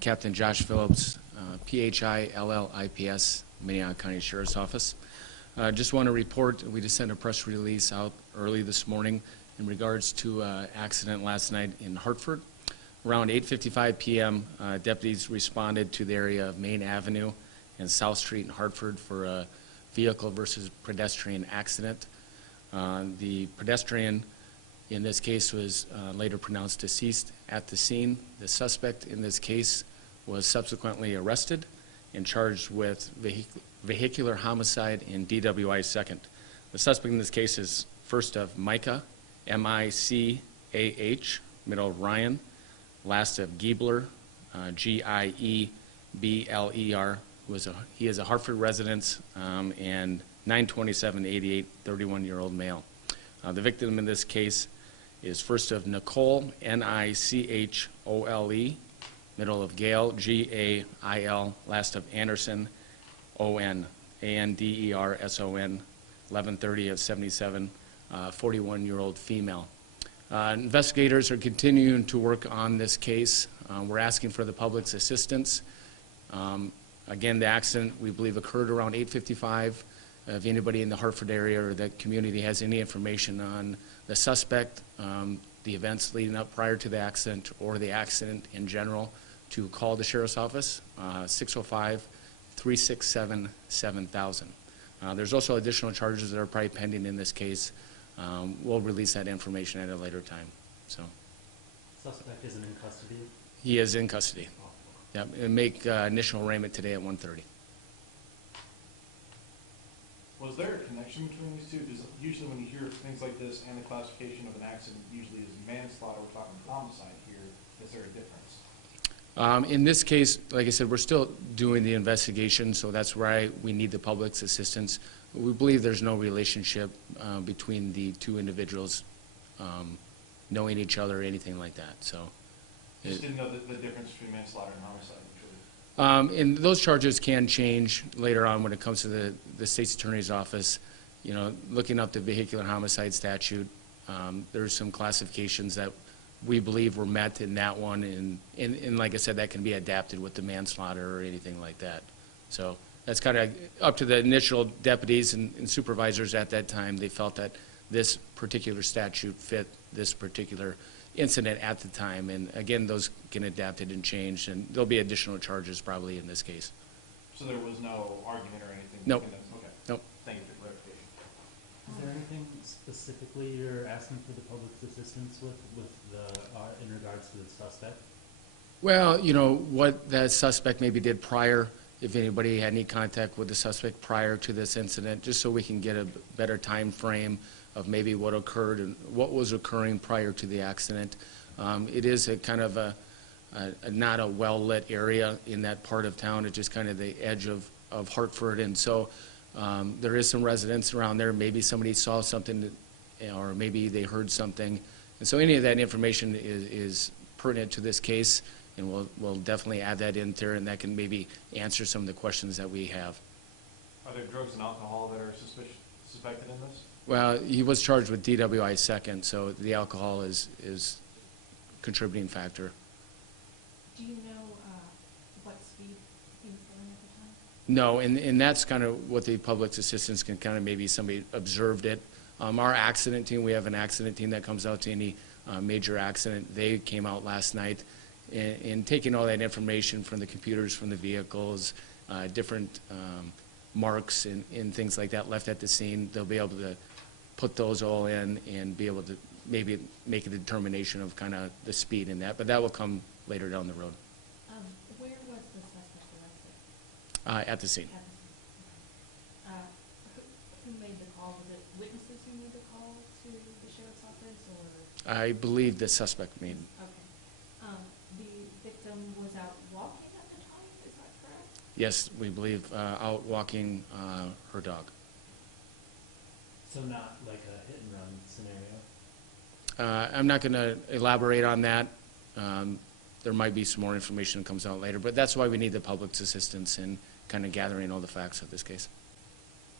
Captain Josh Phillips, PHILLIPS, Minnehaha County Sheriff's Office. Just want to report, we just sent a press release out early this morning in regards to accident last night in Hartford. Around 8:55 p.m., deputies responded to the area of Main Avenue and South Street in Hartford for a vehicle versus pedestrian accident. The pedestrian in this case was later pronounced deceased at the scene. The suspect in this case was subsequently arrested and charged with vehicular homicide and DWI second. The suspect in this case is first of Micah, M-I-C-A-H, middle of Ryan, last of Giebler, G-I-E-B-L-E-R. He is a Hartford resident and 927-88, 31-year-old male. The victim in this case is first of Nicole, N-I-C-H-O-L-E, middle of Gail, G-A-I-L, last of Anderson, O-N, A-N-D-E-R-S-O-N, 1130 of 77, 41-year-old female. Investigators are continuing to work on this case. We're asking for the public's assistance. Again, the accident, we believe, occurred around 8:55. If anybody in the Hartford area or the community has any information on the suspect, the events leading up prior to the accident or the accident in general, to call the Sheriff's Office, 605-367-7000. There's also additional charges that are probably pending in this case. We'll release that information at a later time. So, suspect isn't in custody? He is in custody. Oh. Yep, and make initial arraignment today at 1:30. Was there a connection between these two? Because usually when you hear things like this and the classification of an accident usually is manslaughter, we're talking homicide here. Is there a difference? In this case, like I said, we're still doing the investigation, so that's why we need the public's assistance. We believe there's no relationship between the two individuals knowing each other or anything like that. So, just didn't know the difference between manslaughter and homicide. And those charges can change later on when it comes to the state's attorney's office. You know, looking up the vehicular homicide statute, there's some classifications that we believe were met in that one, and like I said, that can be adapted with the manslaughter or anything like that. So that's kind of up to the initial deputies and supervisors at that time. They felt that this particular statute fit this particular incident at the time, and again, those get adapted and changed, and there'll be additional charges probably in this case. So there was no argument or anything? Nope. Okay. Nope. Thank you for clarification. Is there anything specifically you're asking for the public's assistance with in regards to the suspect? Well, you know, what that suspect maybe did prior, if anybody had any contact with the suspect prior to this incident, just so we can get a better time frame of maybe what occurred and what was occurring prior to the accident. It is a kind of a not a well-lit area in that part of town. It's just kind of the edge of Hartford, and so there is some residents around there. Maybe somebody saw something, or maybe they heard something, and so any of that information is pertinent to this case, and we'll definitely add that in there, and that can maybe answer some of the questions that we have. Are there drugs and alcohol that are suspected in this? Well, he was charged with DWI second, so the alcohol is contributing factor. Do you know what speed he was going at the time? No, and that's kind of what the public's assistance can kind of maybe somebody observed it. Our accident team, we have an accident team that comes out to any major accident. They came out last night and taking all that information from the computers, from the vehicles, different marks and things like that left at the scene. They'll be able to put those all in and be able to maybe make a determination of kind of the speed in that, but that will come later down the road. Where was the suspect arrested? At the scene. At the scene. Okay. Who made the call? Was it witnesses who made the call to the sheriff's office, or? I believe the suspect made. Okay. The victim was out walking at the time, is that correct? Yes, we believe out walking her dog. So not like a hit and run scenario? I'm not going to elaborate on that. There might be some more information that comes out later, but that's why we need the public's assistance in kind of gathering all the facts of this case.